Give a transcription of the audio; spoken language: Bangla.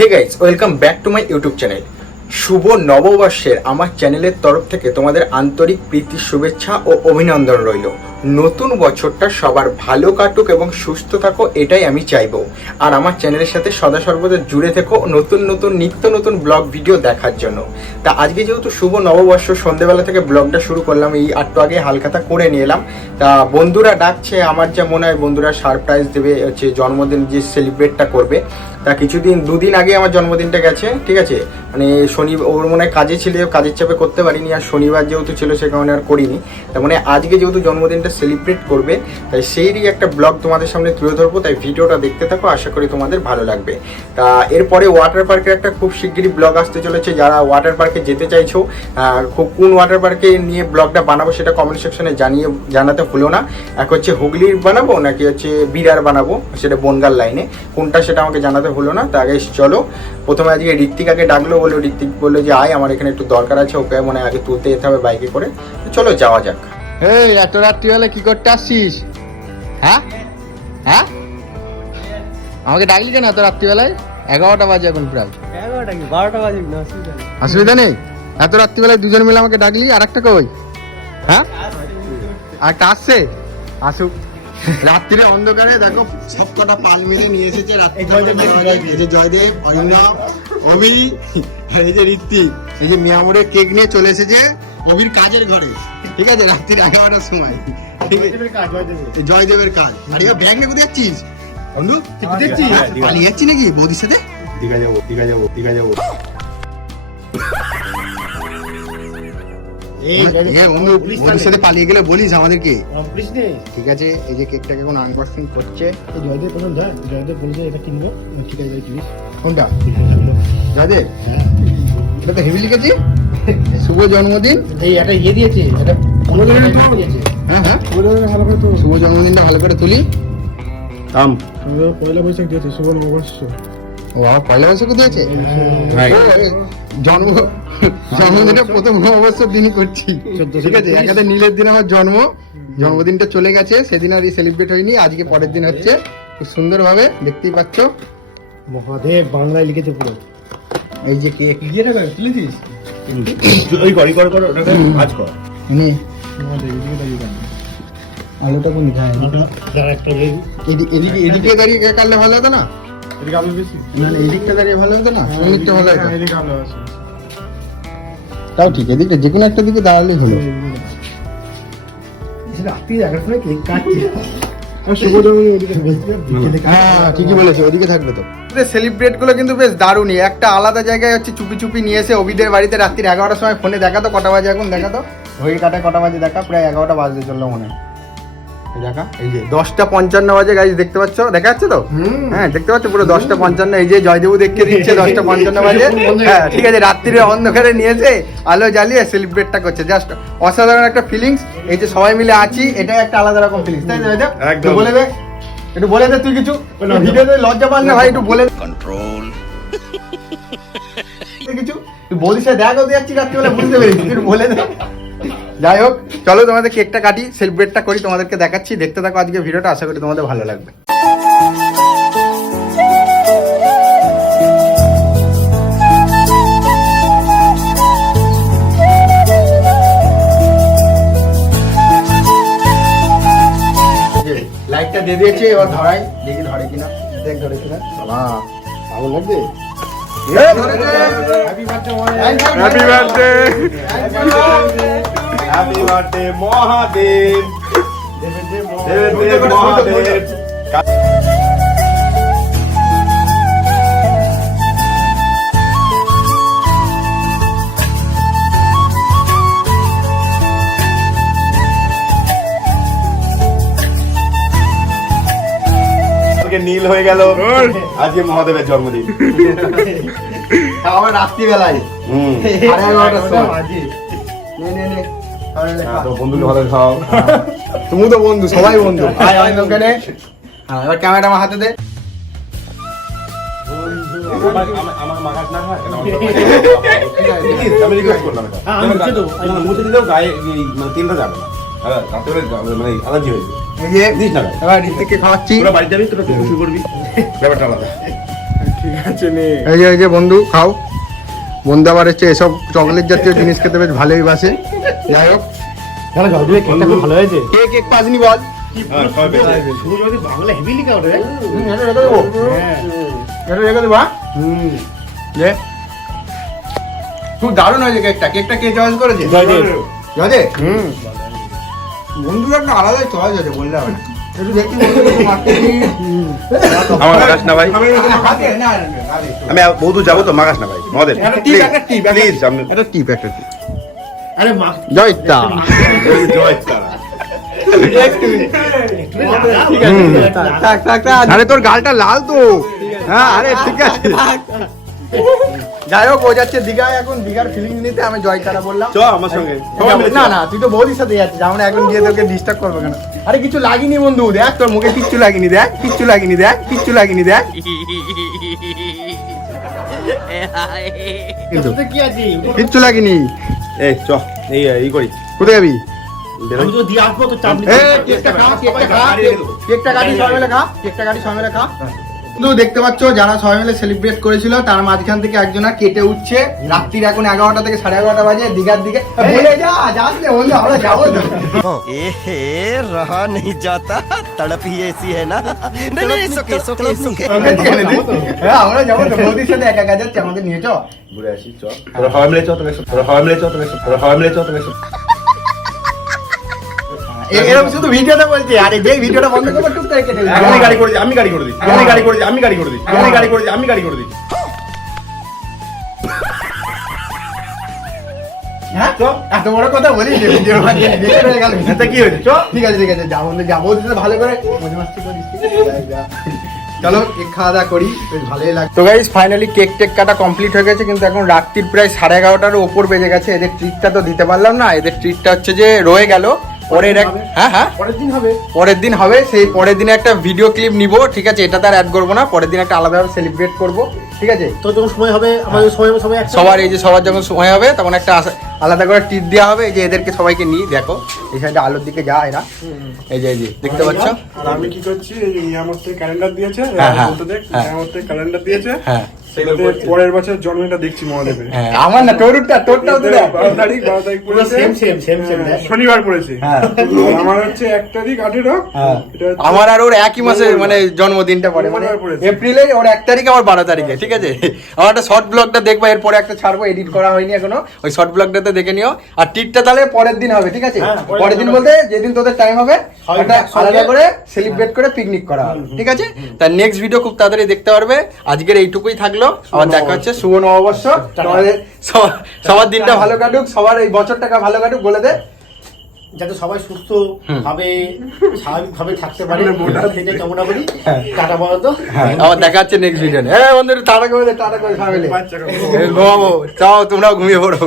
Hey guys, welcome back to my YouTube channel. শুভ নববর্ষের আমার চ্যানেলের তরফ থেকে তোমাদের আন্তরিক প্রীতি, শুভেচ্ছা ও অভিনন্দন রইল। নতুন বছরটা সবার ভালো কাটুক এবং সুস্থ থাকো, এটাই আমি চাইবো। আর আমার চ্যানেলের সাথে সদা সর্বদা জুড়ে থেকো নতুন নতুন নিত্য নতুন ব্লগ ভিডিও দেখার জন্য। তা আজকে যেহেতু শুভ নববর্ষ, সন্ধ্যেবেলা থেকে ব্লগটা শুরু করলাম, এই একটু আগে হালখাতা করে নিয়ে এলাম। তা বন্ধুরা ডাকছে, আমার যা মনে হয় বন্ধুরা সারপ্রাইজ দেবে, হচ্ছে জন্মদিন যে সেলিব্রেটটা করবে। তা দুদিন আগে আমার জন্মদিনটা গেছে, ঠিক আছে। মানে ওর মনে হয় কাজে ছিল, কাজের চাপে করতে পারিনি। আর শনিবার যেহেতু ছিল সে কারণে আর করিনি। তার মানে আজকে যেহেতু জন্মদিনটা সেলিব্রেট করবে, তাই সেইরই একটা ব্লগ তোমাদের সামনে তুলে ধরবো। তাই ভিডিওটা দেখতে থাকো, আশা করি তোমাদের ভালো লাগবে। তা এরপরে ওয়াটার পার্কের একটা খুব শিগগিরই ব্লগ আসতে চলেছে। যারা ওয়াটার পার্কে যেতে চাইছো, কোন ওয়াটার পার্কে নিয়ে ব্লগটা বানাবো সেটা কমেন্ট সেকশনে জানাতে ভুলো না। এক হচ্ছে হুগলির বানাবো নাকি হচ্ছে বিরার বানাবো, সেটা বনগাঁর লাইনে, কোনটা সেটা আমাকে জানাতে ভুলো না। তা আগে চলো, প্রথমে আজকে ঋত্বিকাকে ডাকলো, ঋত্বিক বললো যে আয়, আমার এখানে একটু দরকার আছে, ওকে মানে আগে তুলতে যেতে হবে বাইকে করে। চলো যাওয়া যাক। এই এত রাত্রিবেলা কি করতে আসছিস? হ্যাঁ হ্যাঁ, আমাকে ডাকলি কেন এত রাত্রিবেলায়? 11টা বাজে এখন প্রায়। 11টা কি 12টা বাজে না, অসুবিধা নেই। এত রাত্রিবেলায় দুজন মিলে আমাকে ডাকলি, আর একটা কই? হ্যাঁ, একটা আসছে, আসুক। রাত্রিরে অন্ধকারে দেখো সব কটা পাল মিলে নিয়ে এসেছে। জয়দেব, অরিন্দম, অভি, এই যে ঋত্বিক, এই যে মিয়ামুরের কেক নিয়ে চলে এসেছে অভির কাজের ঘরে, ঠিক আছে, রাত্রি 11টার সময়। জয়দেবের কাজ। আর এবার ব্যাগ নিয়ে কোথায় যাচ্ছিস বন্ধু? পালিয়ে যাচ্ছি নাকি বৌদির সাথে? বৌদির সাথে পালিয়ে গেলে বলিস আমাদেরকে, ঠিক আছে? এই যে কেকটাকে এখন আনবক্সিং করছে জয়দেব। প্রথম জয়দেব বলছে এটা কিনবো, ঠিক আছে কিনিস। কোনটা জয়দেব? এটা তো হেভি লিখেছি, শুভ জন্মদিন। এই একটা ইয়ে দিয়েছে, এটা দিয়েছে। হ্যাঁ হ্যাঁ, শুভ জন্মদিনটা ভালো করে তুলি। পয়লা বৈশাখ দিয়েছে, শুভ নববর্ষ। ও বাবা, পয়লা বৈশাখ দিয়েছে। জন্মদিনটা প্রথম অবস্থার দিনই করছি, ঠিক আছে। একাতে নীলের দিন আমার জন্মদিনটা চলে গেছে, সেদিন আর সেলিব্রেট হয়নি। আজকে পরের দিন হচ্ছে, খুব সুন্দর ভাবে দেখতেই পাচ্ছ। মহাদেব বাংলায় লিখেছে পুরো। এই যে কেক তুলেছিস, ওই করি কর কর, ওটাতে কাজ কর। আলোটা কোন দিকে? এদিকে দাঁড়িয়ে কাটলে ভালো হতো না? না, এদিকটা দাঁড়িয়ে ভালো হতো না? সঙ্গীতটা ভালো হতো। তাও ঠিক, এদিকটা যে কোনো একটা দিকে দাঁড়ালেই হলো। হ্যাঁ ঠিকই বলেছে, ওদিকে থাকবে তো। সেলিব্রেট গুলো কিন্তু বেশ দারুণই। একটা আলাদা জায়গায় হচ্ছে চুপি চুপি নিয়ে এসে অভিদের বাড়িতে রাত্রি 11টার সময় ফোনে দেখাতো কটা বাজে, এখন দেখাতো ঘড়ির কাটায় কটা বাজে দেখা, প্রায় 11টা বাজতে চললো মনে হয়। দেখা, এই যে 10:55 বাজে গাইজ, দেখতে পাচ্ছ? দেখা যাচ্ছে তো? হ্যাঁ দেখতে পাচ্ছ পুরো 10:55। এই যে জয়দেবু দেখতে দিচ্ছে 10:55 বাজে। হ্যাঁ ঠিক আছে, রাত্রিরে অন্ধকারে নিয়েছে, আলো জ্বালিয়ে সেলিব্রেটটা করছে। জাস্ট অসাধারণ একটা ফিলিংস। এই যে সবাই মিলে আছি, এটাই একটা আলাদা রকম ফিলিংস, তাই না জয়দেব? একটু বলে দে, একটু বলে দে তুই কিছু। ভিডিওতে লজ্জা পান না ভাই, একটু বলে কন্ট্রোল কিছু। তুই বলিস দেখা করতে যাচ্ছি রাত্রিবেলা, বুঝতে পেরেছি, তুই বলে দে। যাই হোক, চলো তোমাদের কেকটা কাটি, সেলিব্রেটটা করি, তোমাদেরকে দেখাচ্ছি। দেখতে থাকো আজকে ভিডিওটা, আশা করি তোমাদের ভালো লাগবে। লাইটটা দিয়ে দিয়েছি, এবার ধরাই, দেখি ধরে কিনা। দেখ ধরে কিনা। বাবা ভালো লাগবে। Happy birthday Mahadev. নীল হয়ে গেল, আজকে মহাদেবের জন্মদিন। আমার রাত্রিবেলায় 11:30টার সময়। বন্ধুকে ভালো খাও। তুমি তো বন্ধু, সবাই বন্ধু। ওখানে এবার ক্যামেরাটা আমার হাতে দে। আমার মাগাজ না হয়, আমি রিকোয়েস্ট করলাম এটা। মুছে দিলেও গায়ে মানে তেলটা যাবে না। মানে অ্যালার্জি হয়েছে। এই যে এবার ঋত্বিককে খাওয়াচ্ছি। তোরা বাড়ি যাবি, তোরা শুরু করবি, ব্যাপারটা আলাদা। ঠিক আছে নে। এই যে বন্ধু খাও। বন্ধু আবার হচ্ছে এসব চকলেট জাতীয় জিনিস খেতে বেশ ভালোই বাসে। যাই হোক, জানো জয়দীপের কেকটা খুব ভালো হয়েছে। কেক পাসনি বল। শুধু জয়দীপ বাংলা হেভি লিখা ওটা রে। এটা রেখে দেবো, হ্যাঁ। এটা রেখে দেবো। যে খুব দারুণ হয়েছে কেকটা কে চয়েস করেছে? জয়দেব। জয়দেব। বন্ধুর একটা আলাদাই চয়েস আছে, বললে হবে না। একটু দেখি বন্ধু মার্কেটিং। আমার মাগাস না ভাই, না আমি বহুদূর যাবো তো, মাগাস না ভাই মদের একটা টিপ, একটা টিপ, প্লিজ আপনি একটা টিপ। আরে মা জয়তা। আরে তোর গালটা লাল তো। হ্যাঁ, আরে ঠিক আছে। যাই হোক, ও যাচ্ছে দীঘায়, এখন দীঘার ফিলিং নিতে। আমি জয়কারা বললাম চ আমার সঙ্গে না না, তুই তো বৌদির সাথে যাচ্ছিস, আমরা এখন গিয়ে তোকে ডিস্টার্ব করবো কেন? আরে কিছু লাগিনি বন্ধু, দেখ তোর মুখে কিচ্ছু লাগিনি, দেখ কিচ্ছু লাগিনি, দেখ কিচ্ছু লাগিনি, দেখ কিন্তু তোতে কি আছে? কিচ্ছু লাগিনি। এই চ এই করি কোথায় যাবি? আমি তো দিয়ে আসবো তো চাটনি। কেকটা কাটি সবাই মিলে খা, কেকটা কাটি সবাই মিলে খা। বন্ধু দেখতে পাচ্ছ, যারা সবাই মিলে সেলিব্রেট করেছিল তার মাঝখান থেকে একজনা কেটে উঠছে। রাত্রির এখন 11টা থেকে 11:30 বাজে, দীঘার দিকে। ভুলে যাস না বন্ধু, আমরা যাবো তো। रहा नहीं जाता, तड़प ही ऐसी है ना। नहीं सुके হ্যাঁ, আমরা যাবো তো, বৌদির সাথে একা একা যাচ্ছে, আমাদের নিয়ে চ। ঘুরে আসি চ, তোরা সবাই মিলে চ, তোরা সবাই মিলে চ, তোরা সবাই মিলে চ, এরকম শুধু ভিডিওটা বলছি, আরে যে ভিডিওটা বন্ধ করবো টুক করে কেটে দিবি। আমি গাড়ি করে দিই, আমি গাড়ি করে দিই, আমি গাড়ি করে দিই, আমি গাড়ি করে দিই, আমি গাড়ি করে দিই, আমি গাড়ি করে দিই। হ্যাঁ, এত বড় কথা বলিস যে ভিডিও বানিয়ে দেখে রয়ে গেল। এটা কি হয়েছে চ। ঠিক আছে যা বন্ধু, যা বৌদির সাথে ভালো করে মজা মাস্তি করিস, ঠিক আছে? চলো কেক খাওয়া দাওয়া করি, বেশ ভালোই লাগে। তো গাইস, ফাইনালি কেক টেক কাটা কমপ্লিট হয়ে গেছে, কিন্তু এখন রাত্রির প্রায় 11:30টার ওপর বেজে গেছে। এদের ট্রিটটা তো দিতে পারলাম না। এদের ট্রিটটা হচ্ছে যে রয়ে গেল পরের হ্যাঁ পরের দিন হবে। পরের দিন হবে। সেই পরের দিনে একটা ভিডিও ক্লিপ নিব, ঠিক আছে? এটা তার অ্যাড করবো না, পরের দিন একটা আলাদাভাবে সেলিব্রেট করব, ঠিক আছে? তো যখন সময় হবে আমাদের সবাই একসাথে। সবার এই যে সবার যখন সময় হবে তখন একটা আলাদা করে টিপ দেওয়া হবে। এই যে এদেরকে সবাইকে নিয়ে দেখো, এই সাইডে আলোর দিকে যা এরা, এই যে দেখতে পাচ্ছ। আর আমি কি করছি, এই ইয়ামত থেকে ক্যালেন্ডার দিয়েছে, হ্যাঁ, হ্যাঁ, বলতে দেখ, হ্যাঁ। ইয়ামত থেকে ক্যালেন্ডার দিয়েছে, হ্যাঁ সেটাতে পরের বছর জন্মদিনটা দেখছি মহাদেবের। হ্যাঁ, আমার না, তোরটাও তো দেখ। 12 তারিখ পড়েছে, সেম শনিবার পড়েছে। হ্যাঁ। আর আমার হচ্ছে 1 তারিখ 18, হ্যাঁ। এটা হচ্ছে আমার আর ওর একই মাসে মানে জন্মদিনটা পড়ে, মানে মঙ্গলবার পড়েছে। এপ্রিলে। ওর 1 তারিখে, আমার 12 তারিখে, ঠিক আছে? আমার একটা শর্ট ব্লগটা দেখবা, এরপরে একটা ছাড়বো, এডিট করা হয়নি এখনো। ওই শর্ট ব্লগটাতে দেখে নিও। আর টিটটা তাহলে পরের দিন হবে, ঠিক আছে? হ্যাঁ, পরের দিন বলতে যেদিন তোদের টাইম হবে, একটা আলাদা করে সেলিব্রেট করে পিকনিক করা হবে, ঠিক আছে? তার নেক্সট ভিডিও খুব তাড়াতাড়ি দেখতে পারবে। আজকের এইটুকুই থাকলো, আবার দেখা হচ্ছে। শুভ নববর্ষ, তোমাদের সবার দিনটা ভালো কাটুক, সবার এই বছরটাকে ভালো কাটুক, বলে দে। যাতে সবাই সুস্থ ভাবে স্বাভাবিক ভাবে থাকতে পারে, সেটা কামনা করি। টাটা বলো তো। আবার দেখা হচ্ছে নেক্সট ভিডিও। বন্ধু টাটা করে ফ্যামিলি। বাচ্চা ঘুমাবো, চাও তোমরাও ঘুমিয়ে পড়ো।